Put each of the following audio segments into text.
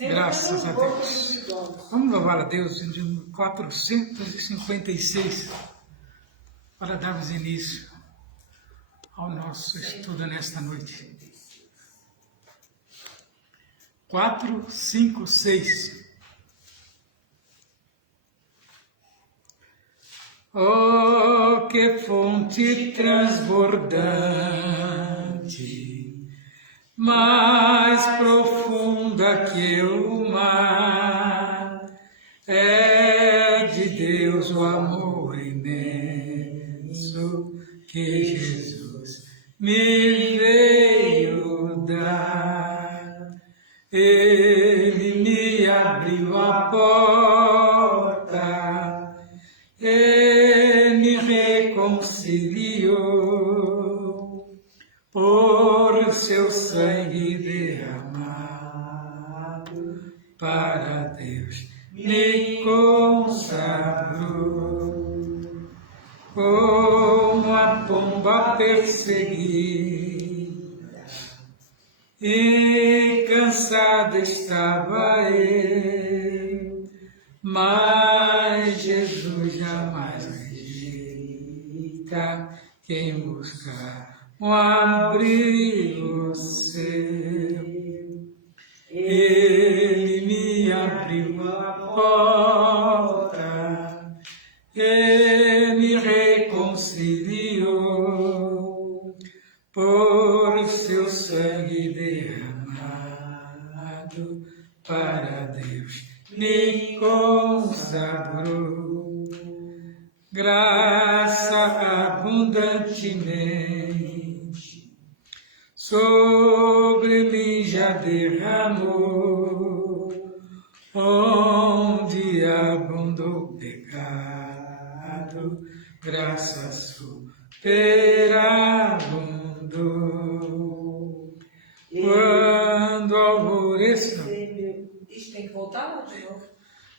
Graças a Deus. Vamos louvar a Deus em número 456 para darmos início ao nosso estudo nesta noite. 456. Oh, que fonte transbordante, mais profunda que o mar, é de Deus o amor imenso que Jesus me veio dar. Ele me abriu a porta, Ele me reconciliou, por seu sangue derramado, para Deus me consagrou. Como a pomba perseguida, e cansado estava eu, mas Jesus jamais rejeita quem busca um abrigo seu. Ele me abriu a porta, Ele me reconciliou, por seu sangue derramado, para Deus me consagrou. Graça abundantemente sobre mim já derramou, onde abundou o pecado, graça superabundou. Quando alvoreceu, Isso tem que voltar ou de novo?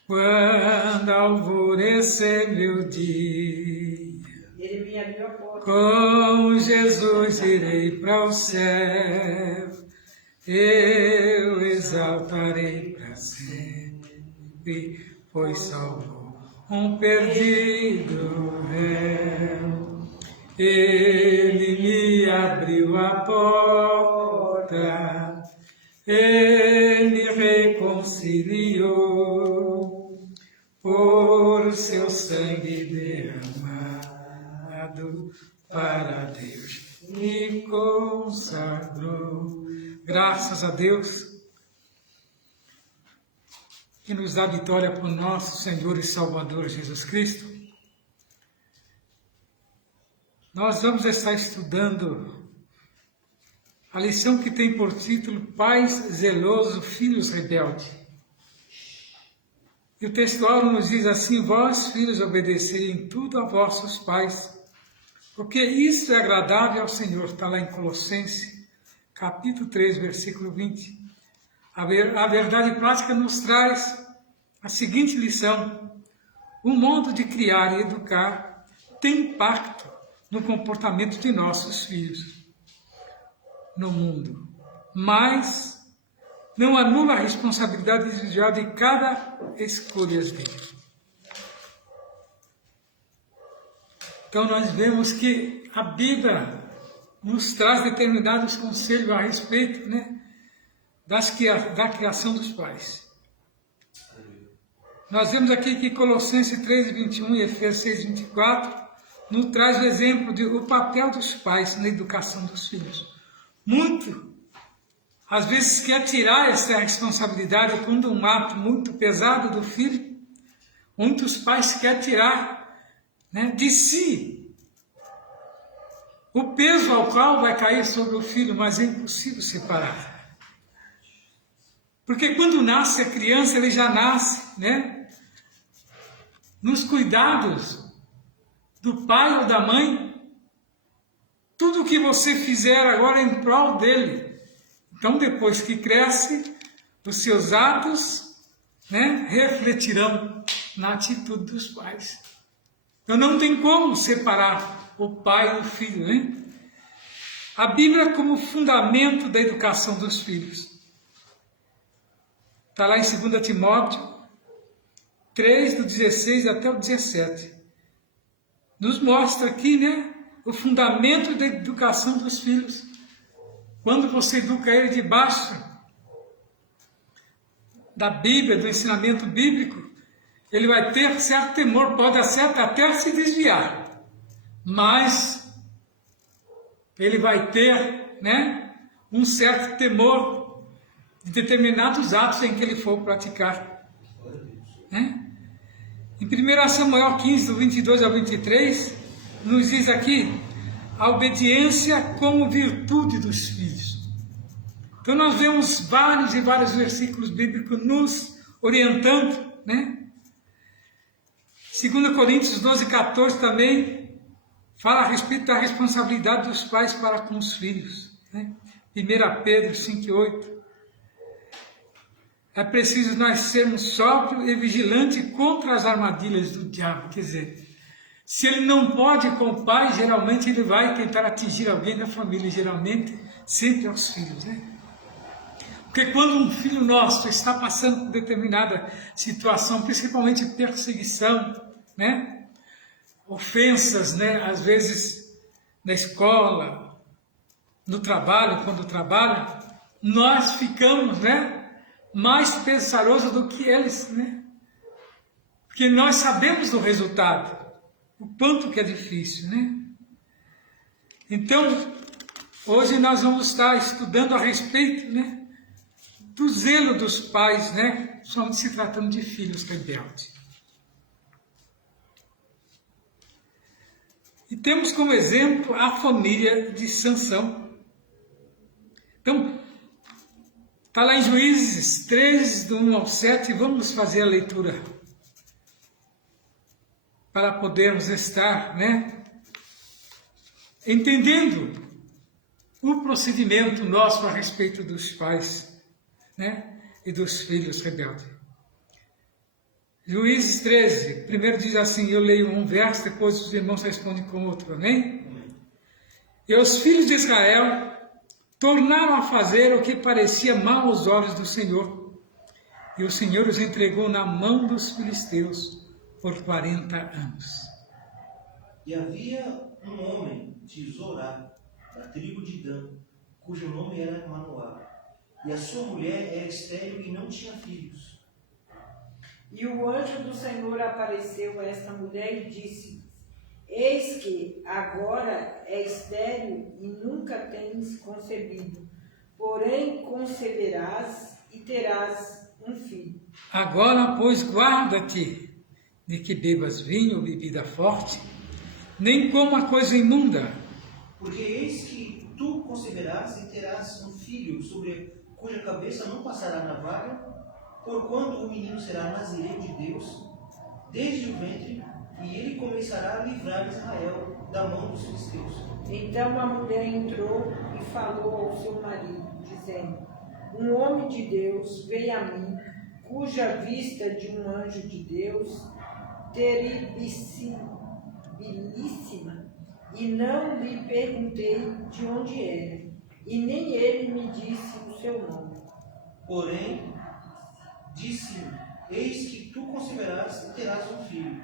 Quando alvorecer meu dia, Ele me abriu a porta. com Jesus irei para o céu, eu exaltarei para sempre, pois salvou um perdido réu. Ele me abriu a porta, Ele me reconciliou, por seu sangue derramado, para Deus me consagrou. Graças a Deus que nos dá vitória por nosso Senhor e Salvador Jesus Cristo. Nós vamos estar estudando a lição que tem por título Pais zelosos, filhos rebeldes. E o textual nos diz assim: vós, filhos, obedecei em tudo a vossos pais, porque isso é agradável ao Senhor. Está lá em Colossenses, capítulo 3, versículo 20. A verdade prática nos traz a seguinte lição: o modo de criar e educar tem impacto no comportamento de nossos filhos no mundo, mas não anula a responsabilidade individual de cada escolha dele. Então nós vemos que a Bíblia nos traz determinados conselhos a respeito, da criação dos pais. Nós vemos aqui que Colossenses 3, 21 e Efésios 6, 24 nos traz o exemplo do papel dos pais na educação dos filhos. Às vezes quer tirar essa responsabilidade quando um ato muito pesado do filho. Muitos pais querem tirar de si o peso ao qual vai cair sobre o filho, mas é impossível separar. Porque quando nasce a criança, ele já nasce nos cuidados do pai ou da mãe. Tudo o que você fizer agora é em prol dele. Então, depois que cresce, os seus atos refletirão na atitude dos pais. Então, não tem como separar o pai do filho. A Bíblia como fundamento da educação dos filhos. Está lá em 2 Timóteo 3, do 16 até o 17. Nos mostra aqui, né, o fundamento da educação dos filhos. Quando você educa ele debaixo da Bíblia, do ensinamento bíblico, ele vai ter certo temor, pode até se desviar, mas ele vai ter, né, um certo temor de determinados atos em que ele for praticar. Né? Em 1 Samuel 15, do 22 ao 23, nos diz aqui a obediência como virtude dos filhos. Então nós vemos vários e vários versículos bíblicos nos orientando, né? 2 Coríntios 12, 14 também fala a respeito da responsabilidade dos pais para com os filhos. Né? 1 Pedro 5, 8. É preciso nós sermos sóbrios e vigilantes contra as armadilhas do diabo. Quer dizer, se ele não pode com o pai, geralmente ele vai tentar atingir alguém da família, geralmente sempre aos filhos, né? Porque quando um filho nosso está passando por determinada situação, principalmente perseguição, né? Ofensas, né? Às vezes na escola, no trabalho, quando trabalha, nós ficamos, né, mais pesarosos do que eles, né? Porque nós sabemos do resultado, o quanto que é difícil, né? Então, hoje nós vamos estar estudando a respeito, né, do zelo dos pais, né, somente se tratando de filhos rebeldes. E temos como exemplo a família de Sansão. Então, está lá em Juízes 3, do 1 ao 7, vamos fazer a leitura para podermos estar, né, entendendo o procedimento nosso a respeito dos pais, né, e dos filhos rebeldes. Juízes 13, primeiro diz assim, eu leio um verso, depois os irmãos respondem com outro, amém? E os filhos de Israel tornaram a fazer o que parecia mal aos olhos do Senhor, e o Senhor os entregou na mão dos filisteus por 40 anos. E havia um homem de Zorá, da tribo de Dan, cujo nome era Manoá, e a sua mulher era estéril e não tinha filhos. E o anjo do Senhor apareceu a esta mulher e disse: eis que agora é estéril e nunca tens concebido, porém conceberás e terás um filho. Agora, pois, guarda-te de que bebas vinho ou bebida forte, nem coma coisa imunda. Porque eis que tu conceberás e terás um filho, sobre cuja cabeça não passará navalha, porquanto o menino será nazireu de Deus desde o ventre, e ele começará a livrar Israel da mão dos filisteus. Então a mulher entrou e falou ao seu marido, dizendo: um homem de Deus veio a mim, cuja vista de um anjo de Deus teribilíssima, e não lhe perguntei de onde era, e nem ele me disse o seu nome. Porém, disse-me: eis que tu conceberás e terás um filho.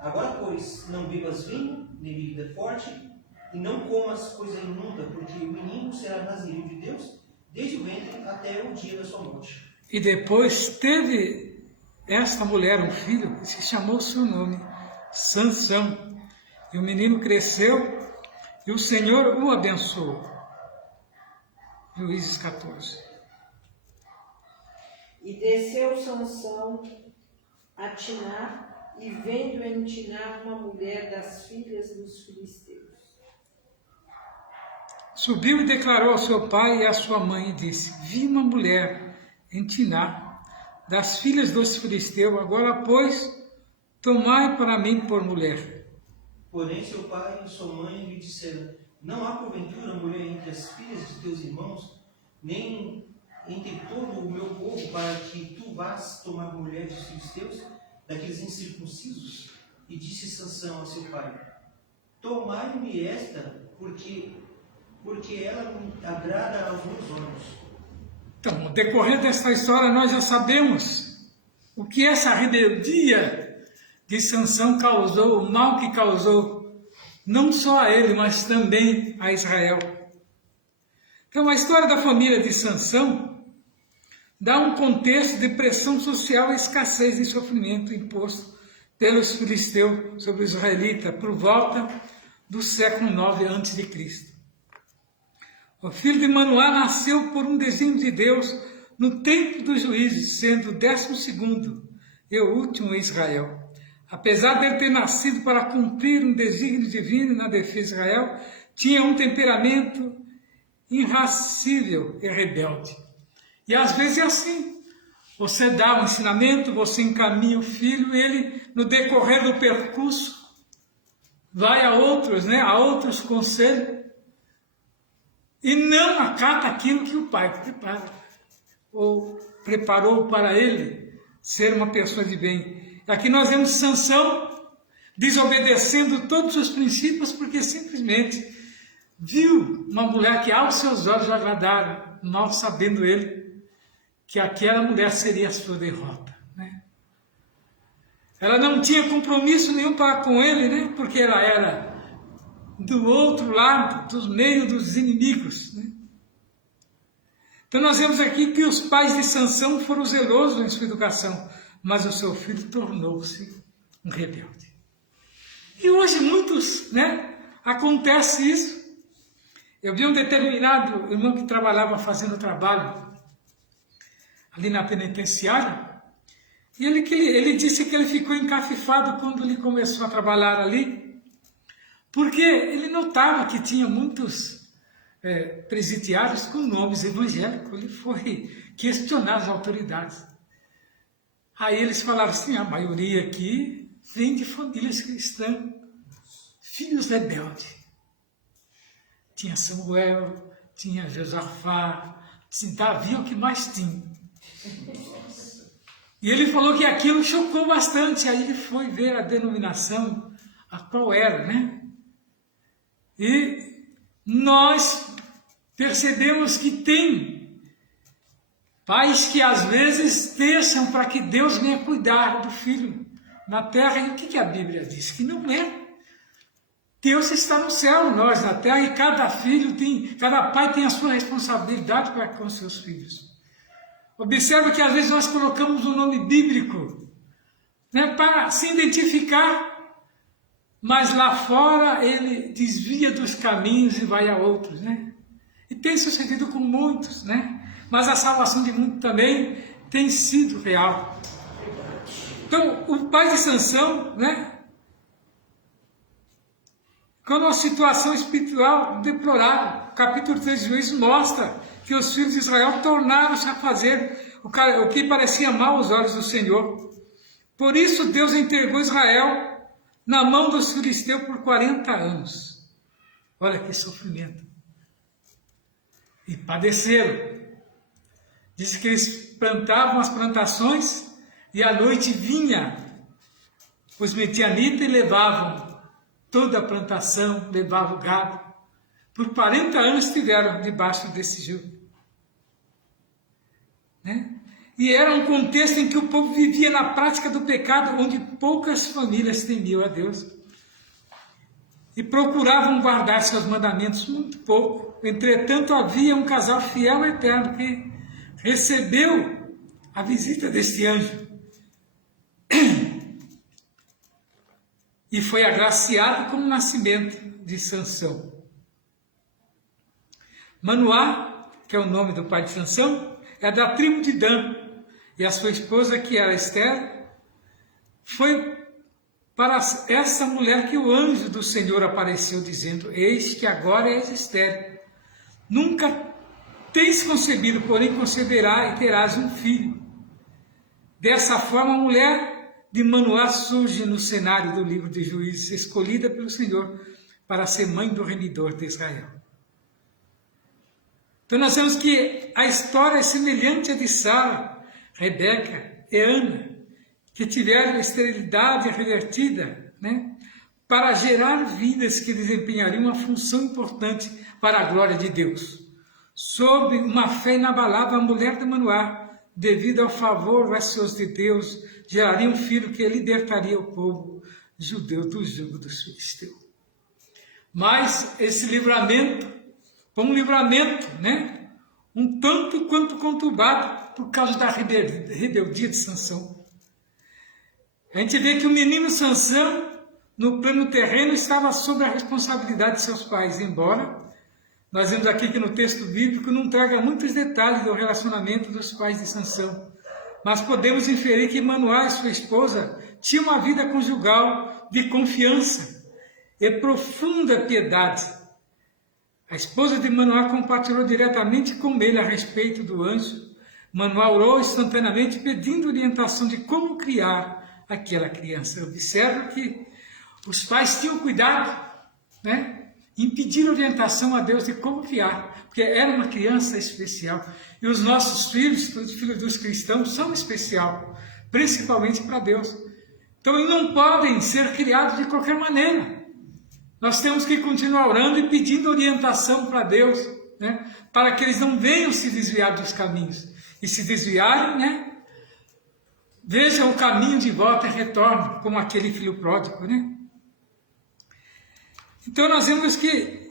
Agora, pois, não bebas vinho, nem bebida forte, e não comas coisa imunda, porque o menino será nazireu de Deus, desde o ventre até o dia da sua morte. E depois teve esta mulher um filho que se chamou seu nome, Sansão. E o menino cresceu e o Senhor o abençoou. Juízes 14. E desceu Sansão a Timná, e vendo em Timná uma mulher das filhas dos filisteus. Subiu e declarou ao seu pai e à sua mãe e disse: vi uma mulher em Timná, das filhas dos filisteus, agora, pois, tomai para mim por mulher. Porém, seu pai e sua mãe lhe disseram: não há porventura mulher entre as filhas de teus irmãos, nem entre todo o meu povo, para que tu vás tomar mulher dos filisteus, daqueles incircuncisos? E disse Sansão a seu pai: tomai-me esta, porque ela me agrada aos meus olhos. Então, no decorrer dessa história, nós já sabemos o que essa rebeldia de Sansão causou, o mal que causou, não só a ele, mas também a Israel. Então, a história da família de Sansão dá um contexto de pressão social e escassez de sofrimento imposto pelos filisteus sobre os israelitas por volta do século IX a.C. O filho de Manoá nasceu por um desígnio de Deus no tempo dos juízes, sendo o 12º e o último em Israel. Apesar de ele ter nascido para cumprir um desígnio divino na defesa de Israel, tinha um temperamento irascível e rebelde. E às vezes é assim. Você dá um ensinamento, você encaminha o filho, ele, no decorrer do percurso, vai a outros conselhos, e não acata aquilo que o pai prepara, ou preparou para ele ser uma pessoa de bem. Aqui nós vemos Sansão desobedecendo todos os princípios, porque simplesmente viu uma mulher que aos seus olhos agradaram, mal sabendo ele que aquela mulher seria a sua derrota. Ela não tinha compromisso nenhum para com ele, porque ela era do outro lado, do meio dos inimigos. Então nós vemos aqui que os pais de Sansão foram zelosos em sua educação, mas o seu filho tornou-se um rebelde. E hoje muitos, acontece isso. Eu vi um determinado irmão que trabalhava fazendo trabalho ali na penitenciária, e ele disse que ele ficou encafifado quando ele começou a trabalhar ali, porque ele notava que tinha muitos presidiários com nomes evangélicos. Ele foi questionar as autoridades. Aí eles falaram assim: a maioria aqui vem de famílias cristãs, filhos rebeldes. Tinha Samuel, tinha Josafá, Davi é o que mais tinha. E ele falou que aquilo chocou bastante. Aí ele foi ver a denominação, a qual era, E nós percebemos que tem pais que às vezes deixam para que Deus venha cuidar do filho na terra. E o que a Bíblia diz? Que não é. Deus está no céu, nós na terra, e cada pai tem a sua responsabilidade para com seus filhos. Observa que às vezes nós colocamos um nome bíblico, para se identificar, mas lá fora ele desvia dos caminhos e vai a outros, E tem sucedido com muitos, Mas a salvação de muitos também tem sido real. Então, o pai de Sansão, com uma situação espiritual deplorável. O capítulo 3 de Juízes mostra que os filhos de Israel tornaram-se a fazer o que parecia mal aos olhos do Senhor. Por isso Deus entregou Israel na mão dos filisteus por 40 anos. Olha que sofrimento. E padeceram. Diz que eles plantavam as plantações e à noite vinha os midianitas e levavam toda a plantação, levavam o gado. Por 40 anos estiveram debaixo desse jugo. E era um contexto em que o povo vivia na prática do pecado, onde poucas famílias temiam a Deus. E procuravam guardar seus mandamentos muito pouco. Entretanto, havia um casal fiel e eterno que recebeu a visita deste anjo. E foi agraciado com o nascimento de Sansão. Manoá, que é o nome do pai de Sansão, é da tribo de Dan. E a sua esposa, que era Esther, foi para essa mulher que o anjo do Senhor apareceu, dizendo: eis que agora és Esther. Nunca tens concebido, porém conceberá e terás um filho. Dessa forma, a mulher de Manoá surge no cenário do livro de Juízes, escolhida pelo Senhor para ser mãe do remidor de Israel. Então nós vemos que a história é semelhante à de Sara, Rebeca e Ana, que tiveram esterilidade revertida, para gerar vidas que desempenhariam uma função importante para a glória de Deus. sob uma fé inabalável, a mulher de Manoá, devido ao favor gracioso de Deus, geraria um filho que libertaria o povo judeu do jugo dos filisteus. Mas esse livramento foi um livramento, né? Um tanto quanto conturbado por causa da rebeldia de Sansão. A gente vê que o menino Sansão, no plano terreno, estava sob a responsabilidade de seus pais, embora nós vemos aqui que no texto bíblico não traga muitos detalhes do relacionamento dos pais de Sansão, mas podemos inferir que Manoá e sua esposa tinham uma vida conjugal de confiança e profunda piedade. A esposa de Manoá compartilhou diretamente com ele a respeito do anjo. Manoá orou instantaneamente pedindo orientação de como criar aquela criança. Observa que os pais tinham cuidado, né? Em pedir orientação a Deus de como criar, porque era uma criança especial. E os nossos filhos, os filhos dos cristãos, são especial, principalmente para Deus. Então eles não podem ser criados de qualquer maneira. Nós temos que continuar orando e pedindo orientação para Deus, né? Para que eles não venham se desviar dos caminhos. E se desviarem, né? Vejam o caminho de volta e retornem, como aquele filho pródigo, né? Então nós vemos que,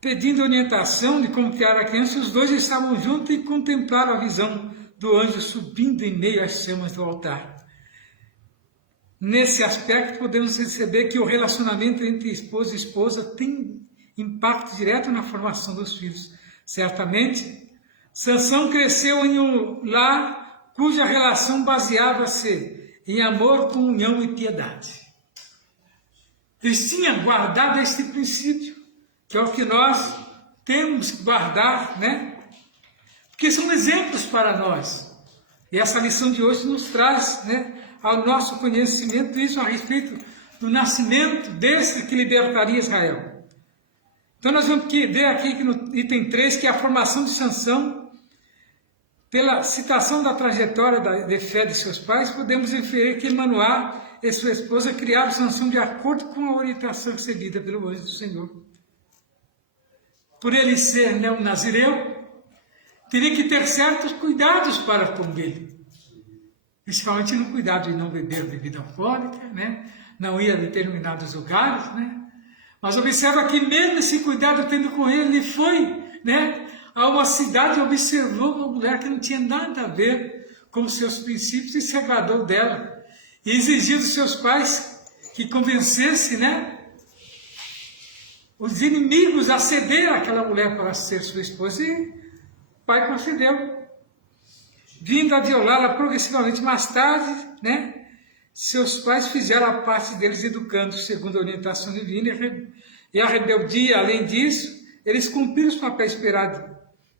pedindo orientação de como criar a criança, os dois estavam juntos e contemplaram a visão do anjo subindo em meio às chamas do altar. Nesse aspecto, podemos perceber que o relacionamento entre esposo e esposa tem impacto direto na formação dos filhos. Certamente, Sansão cresceu em um lar cuja relação baseava-se em amor, comunhão e piedade. Eles tinham guardado este princípio, que é o que nós temos que guardar, né? Porque são exemplos para nós. E essa lição de hoje nos traz, né, ao nosso conhecimento isso a respeito do nascimento desse que libertaria Israel. Então nós vamos ver aqui que no item 3, que é a formação de Sansão, pela citação da trajetória de fé de seus pais, podemos inferir que Manoá e sua esposa criaram Sansão de acordo com a orientação recebida pelo anjo do Senhor. Por ele ser neonazireu, teria que ter certos cuidados para com ele. Principalmente no cuidado de não beber bebida alcoólica, né? Não ir a determinados lugares, né? Mas observa que mesmo esse cuidado tendo com ele, ele foi, né, a uma cidade e observou uma mulher que não tinha nada a ver com os seus princípios e se agradou dela. E exigiu dos seus pais que convencesse, né, os inimigos a ceder àquela mulher para ser sua esposa. E o pai concedeu, vindo a violá-la progressivamente. Mais tarde, né, seus pais fizeram a parte deles educando segundo a orientação divina, e a rebeldia, além disso, eles cumpriram os papéis esperados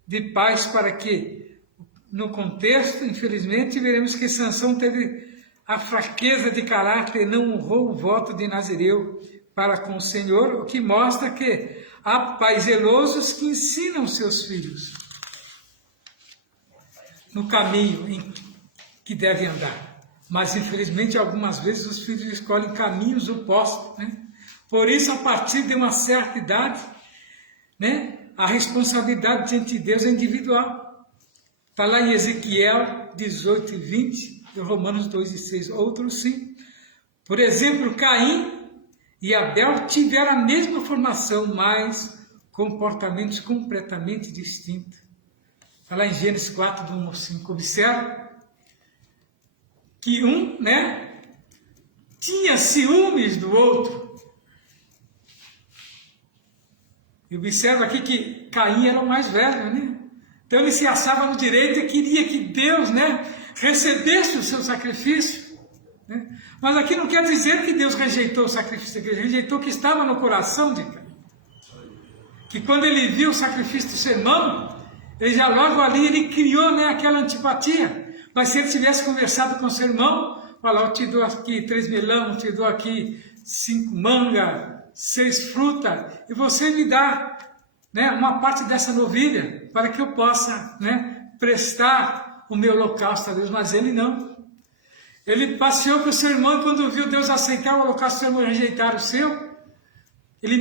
de pais para que, no contexto, infelizmente, veremos que Sansão teve a fraqueza de caráter e não honrou o voto de Nazireu para com o Senhor, o que mostra que há pais zelosos que ensinam seus filhos no caminho em que devem andar. Mas, infelizmente, algumas vezes os filhos escolhem caminhos opostos, né? Por isso, a partir de uma certa idade, né, a responsabilidade diante de Deus é individual. Está lá em Ezequiel 18 e 20, e Romanos 2 e 6. Outros sim. Por exemplo, Caim e Abel tiveram a mesma formação, mas comportamentos completamente distintos. Está lá em Gênesis 4, do 1 ao 5. Observa que um, né, tinha ciúmes do outro. E observa aqui que Caim era o mais velho, né? Então ele se achava no direito e queria que Deus, né, recebesse o seu sacrifício, né? Mas aqui não quer dizer que Deus rejeitou o sacrifício, ele rejeitou o que estava no coração de Caim. Que quando ele viu o sacrifício do seu irmão, ele já logo ali ele criou, né, aquela antipatia. Mas se ele tivesse conversado com seu irmão, falar, eu te dou aqui 3 melão, eu te dou aqui 5 manga, 6 frutas, e você me dá, né, uma parte dessa novilha, para que eu possa, né, prestar o meu holocausto a Deus. Mas ele não. Ele passeou com o seu irmão, e quando viu Deus aceitar o holocausto do seu irmão e rejeitar o seu, ele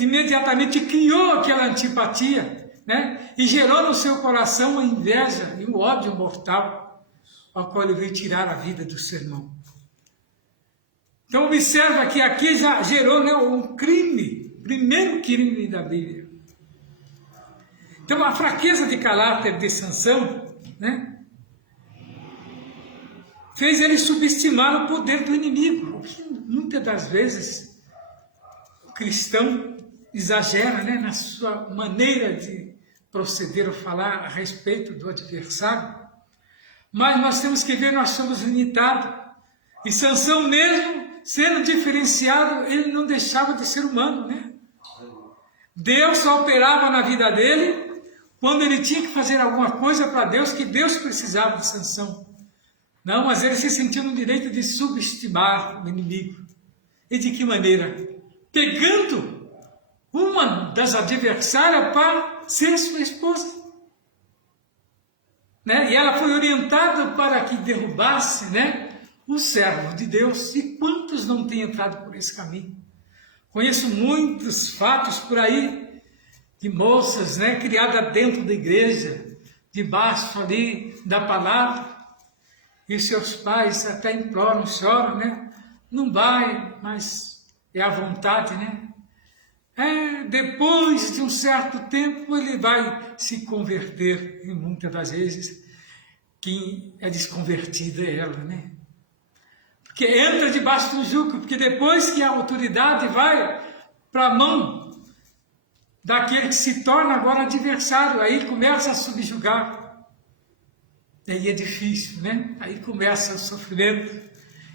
imediatamente criou aquela antipatia, né? E gerou no seu coração a inveja e o ódio mortal, ao qual ele veio tirar a vida do seu irmão. Então observa que aqui já gerou, né, um crime, primeiro crime da Bíblia. Então a fraqueza de caráter de Sansão, né, fez ele subestimar o poder do inimigo. O que muitas das vezes o cristão exagera, né, na sua maneira de proceder ou falar a respeito do adversário. Mas nós temos que ver, nós somos limitados. E Sansão, mesmo sendo diferenciado, ele não deixava de ser humano, né? Deus só operava na vida dele quando ele tinha que fazer alguma coisa para Deus, que Deus precisava de Sansão. Não, mas ele se sentiu no direito de subestimar o inimigo. E de que maneira? Pegando uma das adversárias para ser sua esposa. Né? E ela foi orientada para que derrubasse, né, o servo de Deus. E quantos não têm entrado por esse caminho? Conheço muitos fatos por aí de moças, né, criadas dentro da igreja, debaixo ali da palavra, e seus pais até imploram, choram, né? Não vai, mas é a vontade, né? Depois de um certo tempo ele vai se converter, e muitas das vezes quem é desconvertida é ela, né? Porque entra debaixo do jugo, porque depois que a autoridade vai para a mão daquele que se torna agora adversário, aí começa a subjugar. E aí é difícil, né? Aí começa o sofrimento.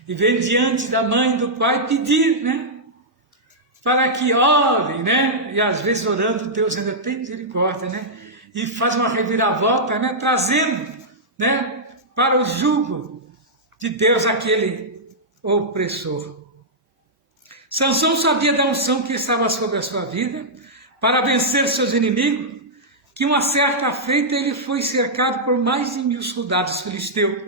E vem diante da mãe e do pai pedir, né? Para que orem, né? E às vezes orando, Deus ainda tem misericórdia, né? E faz uma reviravolta, né? Trazendo, né, para o jugo de Deus aquele opressor. Sansão sabia da unção que estava sobre a sua vida para vencer seus inimigos, que uma certa feita ele foi cercado por mais de 1000 soldados filisteus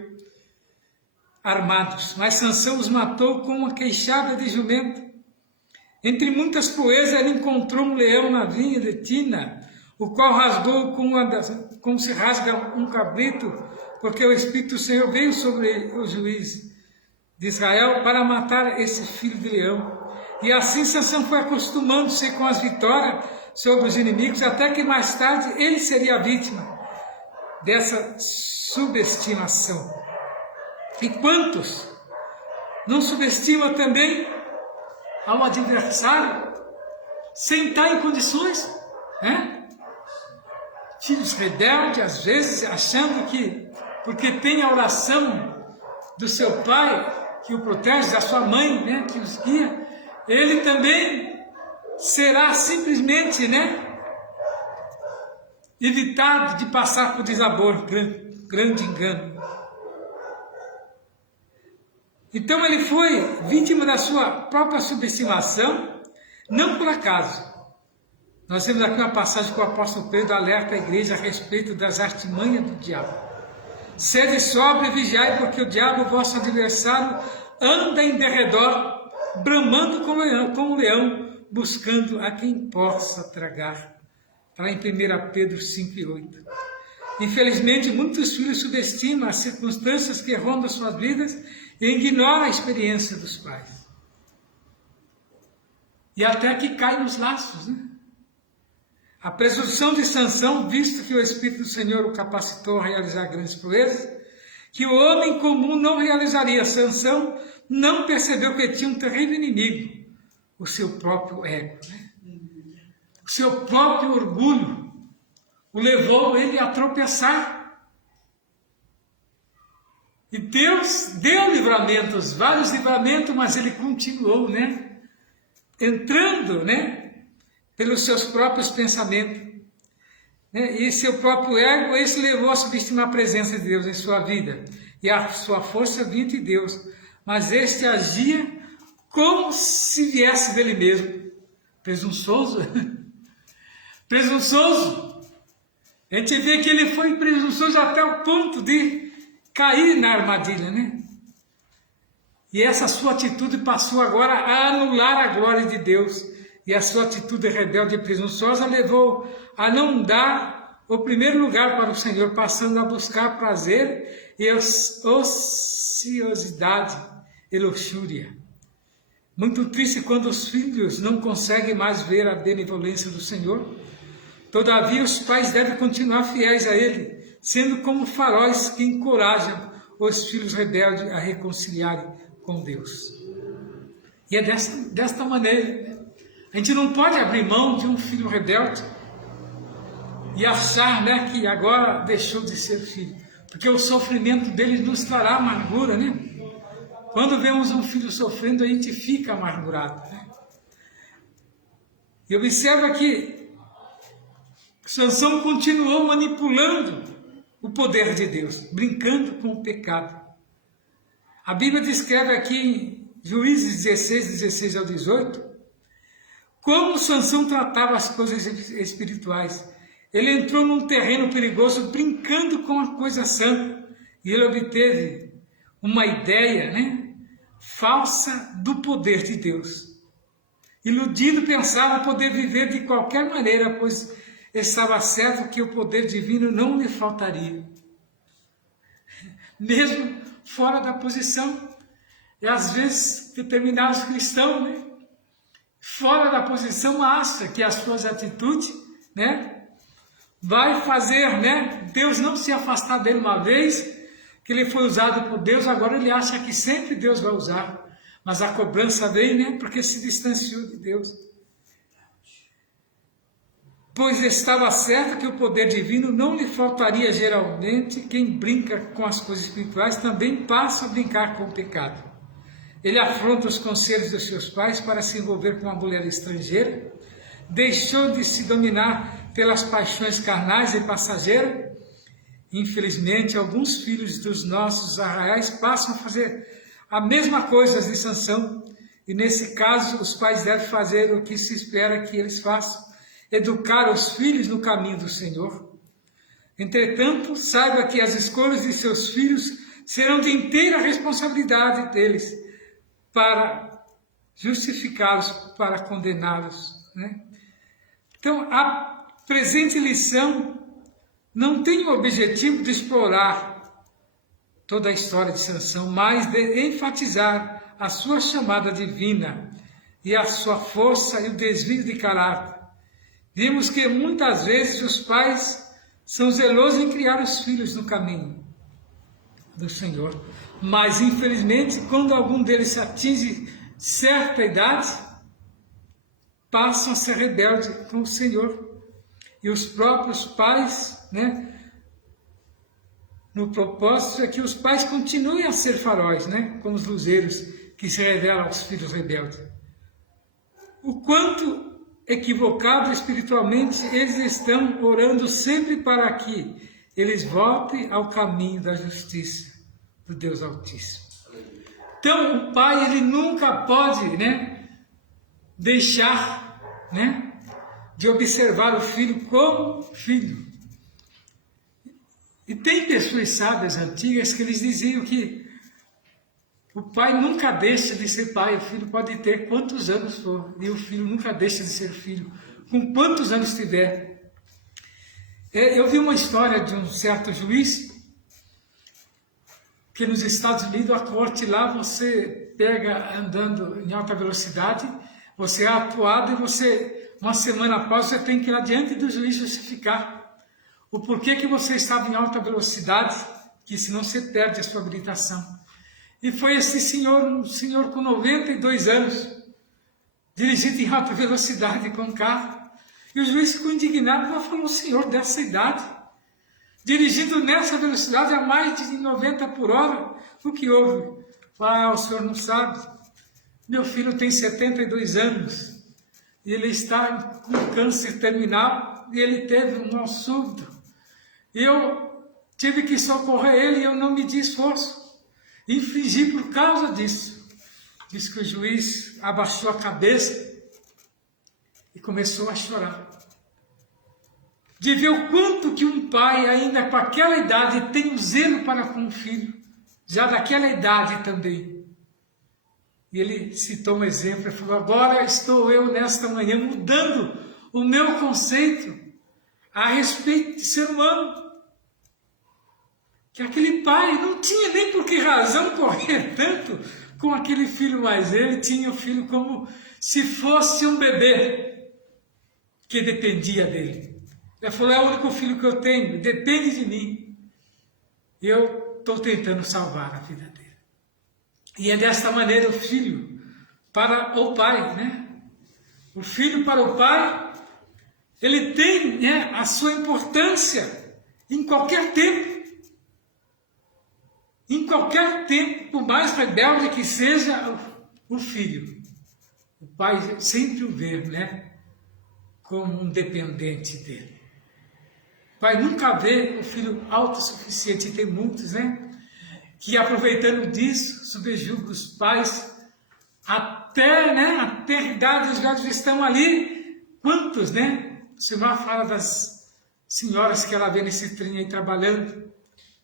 armados, mas Sansão os matou com uma queixada de jumento. Entre muitas proezas ele encontrou um leão na vinha de Tina, o qual rasgou como se rasga um cabrito, porque o Espírito do Senhor veio sobre o juiz de Israel para matar esse filho de leão. E assim Sansão foi acostumando-se com as vitórias sobre os inimigos, até que mais tarde ele seria a vítima dessa subestimação. E quantos não subestimam também ao adversário sem estar em condições, né? Filhos rebeldes, às vezes, achando que, porque tem a oração do seu pai, que o protege, da sua mãe, né, que os guia, ele também será simplesmente, né, evitado de passar por desabor, grande engano. Então ele foi vítima da sua própria subestimação, não por acaso. Nós temos aqui uma passagem que o apóstolo Pedro alerta a igreja a respeito das artimanhas do diabo. Sede sóbrio e vigiai, porque o diabo, vosso adversário, anda em derredor, bramando como um leão, buscando a quem possa tragar. Está lá em 1 Pedro 5:8. Infelizmente, muitos filhos subestimam as circunstâncias que rondam suas vidas e ignoram a experiência dos pais. E até que cai nos laços, né? A presunção de Sansão, visto que o Espírito do Senhor o capacitou a realizar grandes proezas, que o homem comum não realizaria. Sansão não percebeu que tinha um terrível inimigo, o seu próprio ego, né? O seu próprio orgulho o levou ele a tropeçar. E Deus deu livramentos, vários livramentos, mas ele continuou, né, entrando, né, pelos seus próprios pensamentos, né, e seu próprio ego, esse levou a subestimar a presença de Deus em sua vida, e a sua força vinha de Deus, mas este agia como se viesse dele mesmo, presunçoso, presunçoso. A gente vê que ele foi presunçoso até o ponto de cair na armadilha, né? E essa sua atitude passou agora a anular a glória de Deus e a sua atitude rebelde e presunçosa levou a não dar o primeiro lugar para o Senhor, passando a buscar prazer e ociosidade e luxúria. Muito triste quando os filhos não conseguem mais ver a benevolência do Senhor. Todavia, os pais devem continuar fiéis a Ele, sendo como faróis que encorajam os filhos rebeldes a reconciliarem com Deus. E é desta maneira. A gente não pode abrir mão de um filho rebelde e achar, né, que agora deixou de ser filho. Porque o sofrimento dele nos trará amargura, né? Quando vemos um filho sofrendo, a gente fica amargurado, né? E observa que Sansão continuou manipulando o poder de Deus, brincando com o pecado. A Bíblia descreve aqui em Juízes 16 ao 18, como Sansão tratava as coisas espirituais. Ele entrou num terreno perigoso, brincando com a coisa santa, e ele obteve uma ideia, né, falsa do poder de Deus. Iludido, pensava poder viver de qualquer maneira, pois estava certo que o poder divino não lhe faltaria. Mesmo fora da posição, e às vezes determinados cristãos, né, fora da posição, acham que as suas atitudes, né, vai fazer, né, Deus não se afastar dele uma vez que ele foi usado por Deus, agora ele acha que sempre Deus vai usar. Mas a cobrança vem, né, porque se distanciou de Deus. Pois estava certo que o poder divino não lhe faltaria. Geralmente, quem brinca com as coisas espirituais também passa a brincar com o pecado. Ele afronta os conselhos dos seus pais para se envolver com uma mulher estrangeira, deixou de se dominar pelas paixões carnais e passageiras. Infelizmente, alguns filhos dos nossos arraiais passam a fazer a mesma coisa de Sansão, e nesse caso os pais devem fazer o que se espera que eles façam: educar os filhos no caminho do Senhor. Entretanto, saiba que as escolhas de seus filhos serão de inteira responsabilidade deles, para justificá-los, para condená-los, né? Então, a presente lição não tem o objetivo de explorar toda a história de Sansão, mas de enfatizar a sua chamada divina e a sua força e o desvio de caráter. Vimos que muitas vezes os pais são zelosos em criar os filhos no caminho do Senhor, mas infelizmente quando algum deles atinge certa idade, passam a ser rebeldes com o Senhor. E os próprios pais, né, no propósito é que os pais continuem a ser faróis, né, como os luzeiros que se revelam aos filhos rebeldes. O quanto equivocados espiritualmente eles estão orando sempre para que eles voltem ao caminho da justiça do Deus Altíssimo. Então o pai, ele nunca pode, né, deixar, né, de observar o filho como filho. E tem pessoas sábias antigas que eles diziam que o pai nunca deixa de ser pai, o filho pode ter quantos anos for, e o filho nunca deixa de ser filho, com quantos anos tiver. Eu vi uma história de um certo juiz, que nos Estados Unidos, a corte lá, você pega andando em alta velocidade, você é atuado e você, uma semana após, você tem que ir lá diante do juiz justificar o porquê que você estava em alta velocidade, que senão você perde a sua habilitação. E foi esse senhor, um senhor com 92 anos, dirigindo em alta velocidade com o carro, e o juiz ficou indignado, mas falou: senhor dessa idade, dirigindo nessa velocidade a mais de 90 por hora, o que houve? Ah, o senhor não sabe, meu filho tem 72 anos, e ele está com câncer terminal, e ele teve um mal súbito. Eu tive que socorrer ele e eu não medi esforço. Infligi por causa disso. Diz que o juiz abaixou a cabeça e começou a chorar. De ver o quanto que um pai, ainda com aquela idade, tem um zelo para com o filho. Já daquela idade também. E ele citou um exemplo, ele falou, agora estou eu nesta manhã mudando o meu conceito a respeito de ser humano. Que aquele pai não tinha nem por que razão correr tanto com aquele filho mais velho, ele tinha o filho como se fosse um bebê que dependia dele. Ele falou, é o único filho que eu tenho, depende de mim. Eu estou tentando salvar a vida dele. E é desta maneira o filho para o pai, né? O filho para o pai, ele tem, né, a sua importância em qualquer tempo. Em qualquer tempo, por mais rebelde que seja o filho, o pai sempre o vê, né, como um dependente dele. O pai nunca vê o filho autossuficiente, e tem muitos, né, que aproveitando disso, subjugam os pais até, né, a eternidade, os gatos estão ali. Quantos, né? O Senhor fala das senhoras que ela vê nesse trem aí trabalhando.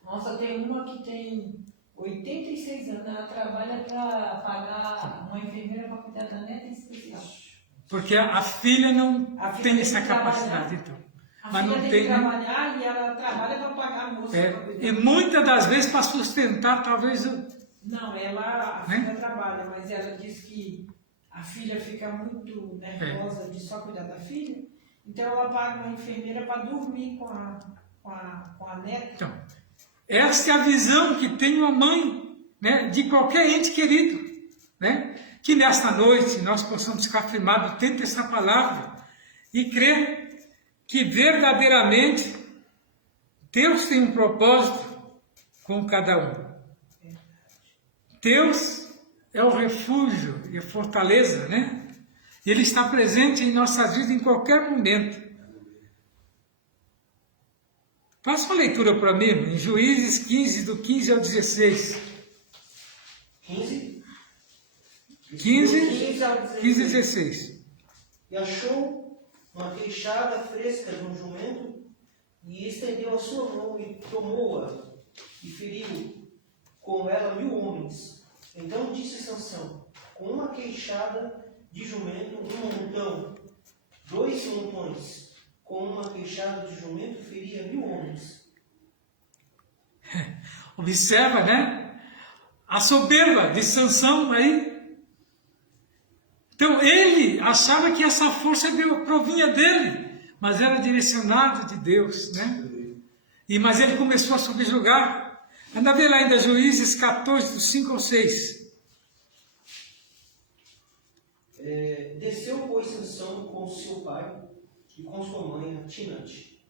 Nossa, tem uma que tem 86 anos, ela trabalha para pagar uma enfermeira para cuidar da neta especial. Porque a filha não tem essa que capacidade, então. A Mas filha não tem tem, que né? trabalhar e ela trabalha para pagar a moça. E muitas das vezes para sustentar, talvez. Não, a filha trabalha, mas ela diz que a filha fica muito nervosa de só cuidar da filha, então ela paga uma enfermeira para dormir com a neta. Então, essa é a visão que tem uma mãe, né, de qualquer ente querido, né? Que nesta noite nós possamos ficar firmados dentro dessa palavra e crer que verdadeiramente Deus tem um propósito com cada um. Deus é o refúgio e a fortaleza, né? E Ele está presente em nossas vidas em qualquer momento. Faça uma leitura para mim, em Juízes 15, do 15 ao 16. 15? 15 e 16. E achou uma queixada fresca de um jumento, e estendeu a sua mão e tomou-a, e feriu com ela 1000 homens. Então disse Sansão, com uma queixada de jumento, um montão, 2 montões, com uma queixada de jumento, feria 1000 homens. Observa, né? A soberba de Sansão aí. Então ele achava que essa força provinha dele, mas era direcionado de Deus, né? Mas ele começou a subjugar. Anda a ver lá ainda Juízes 14, do 5 ao 6. Desceu, pois, Sansão com seu pai e com sua mãe a Tinate.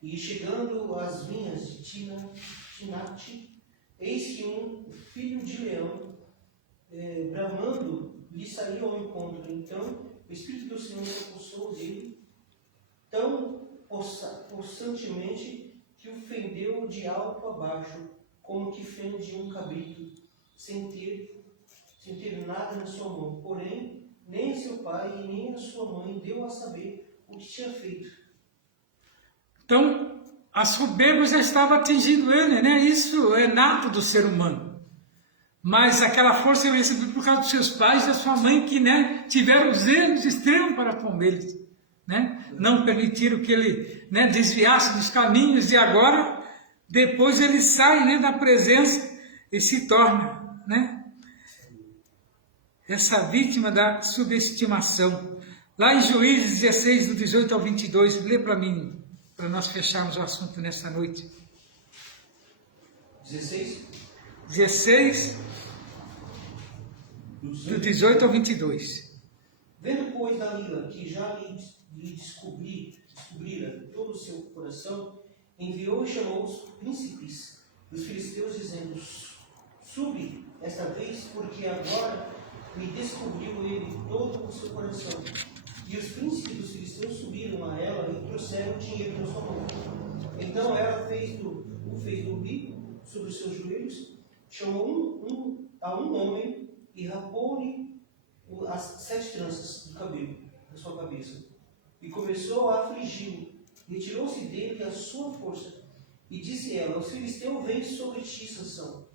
E chegando às vinhas de Tinate, eis que um filho de leão, bramando, lhe saiu ao encontro. Então o Espírito do Senhor se apossou dele tão possantemente que o fendeu de alto a baixo, como que fende um cabrito, sem ter nada na sua mão. Porém, nem seu pai e nem a sua mãe deu a saber o que tinha feito. Então, a soberba já estava atingindo ele, né? Isso é nato do ser humano. Mas aquela força ele recebeu por causa dos seus pais e da sua mãe, que, né, tiveram zelos extremos para com ele, né? Não permitiram que ele, né, desviasse dos caminhos, e agora, depois ele sai, né, da presença e se torna, né, essa vítima da subestimação. Lá em Juízes 16, do 18 ao 22, lê para mim, para nós fecharmos o assunto nesta noite. 16, do 18 ao 22. Vendo, pois, Dalila que já lhe descobrira todo o seu coração, enviou e chamou os príncipes dos filisteus, dizendo: Subi esta vez, porque agora me descobriu ele todo o seu coração. E os príncipes dos filisteus subiram a ela e trouxeram o dinheiro na sua mão. Então ela o fez dormir sobre os seus joelhos, chamou a um homem e rapou-lhe as 7 tranças do cabelo da sua cabeça, e começou a afligi-lo. Retirou-se dele a sua força, e disse ela: Os filisteus vêm sobre ti, Sansão.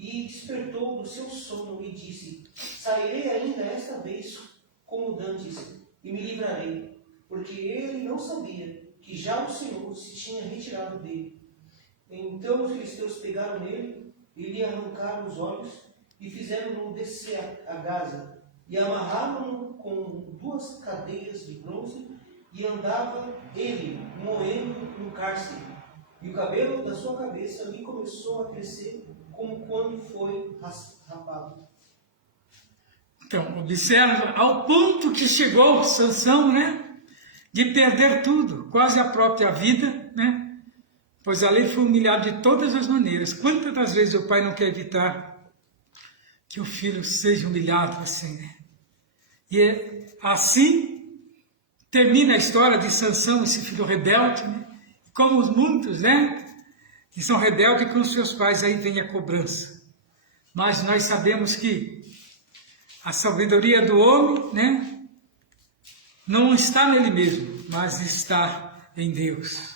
e despertou do seu sono e disse: sairei ainda esta vez como dantes e me livrarei, porque ele não sabia que já o Senhor se tinha retirado dele. Então os filisteus pegaram nele e lhe arrancaram os olhos e fizeram-no descer a Gaza e amarraram-no com 2 cadeias de bronze e andava ele moendo no cárcere. E o cabelo da sua cabeça lhe começou a crescer como quando foi rapado. Então, observa ao ponto que chegou Sansão, né? De perder tudo, quase a própria vida, né? Pois ali foi humilhado de todas as maneiras. Quantas das vezes o pai não quer evitar que o filho seja humilhado assim, né? E assim termina a história de Sansão, esse filho rebelde, né? Como muitos, né? Que são rebeldes com os seus pais, aí vem a cobrança. Mas nós sabemos que a sabedoria do homem, né? Não está nele mesmo, mas está em Deus.